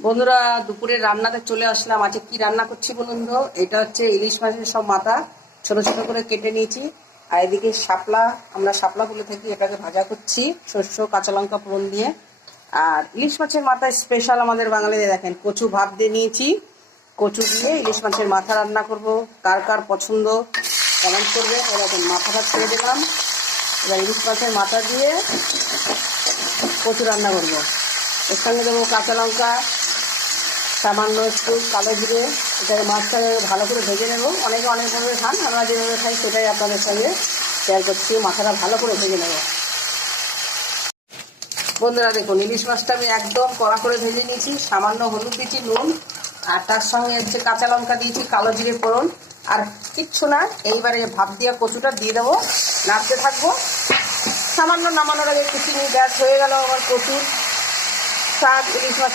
বন্ধুরা, দুপুরে রান্নাতে চলে আসলাম। আজকে কি রান্না করছি বলুন তো? এটা হচ্ছে ইলিশ মাছের সব মাথা ছোট ছোট করে কেটে নিয়েছি। আর এদিকে শাপলা, আমরা শাপলা বলে থাকি, এটাকে ভাজা করছি শস্য কাঁচা লঙ্কা ফোড়ন দিয়ে। আর ইলিশ মাছের মাথা স্পেশাল আমাদের বাঙালিদের, দেখেন কচু ভাপ দিয়ে নিয়েছি। কচু দিয়ে ইলিশ মাছের মাথা রান্না করব। কার কার পছন্দ কমেন্ট করবে। এরকম মাথাটা ছেড়ে দিলাম। এবার ইলিশ মাছের মাথা দিয়ে কচু রান্না করবো। এর সঙ্গে দেবো কাঁচা লঙ্কা, সামান্য একটু কালো জিরে। এটাকে মাছটাকে ভালো করে ভেজে নেব। অনেকে অনেকভাবে খান, আমরা যেভাবে খাই সেটাই আপনাদের সঙ্গে শেয়ার করছি। মাথাটা ভালো করে ভেজে নেব। বন্ধুরা দেখুন, ইলিশ মাছটা আমি একদম কড়া করে ভেজে নিয়েছি। সামান্য হলুদ দিয়েছি, নুন, আর তার সঙ্গে হচ্ছে কাঁচা লঙ্কা দিয়েছি, কালো জিরে ফোড়ন, আর কিচ্ছু না। এইবারে ভাপ দিয়া কচুটা দিয়ে দেবো, নাড়তে থাকবো। সামান্য নামানোর আগে কুচিনি ব্যাস হয়ে গেল আমার কচুর শাক ইলিশ মাছ।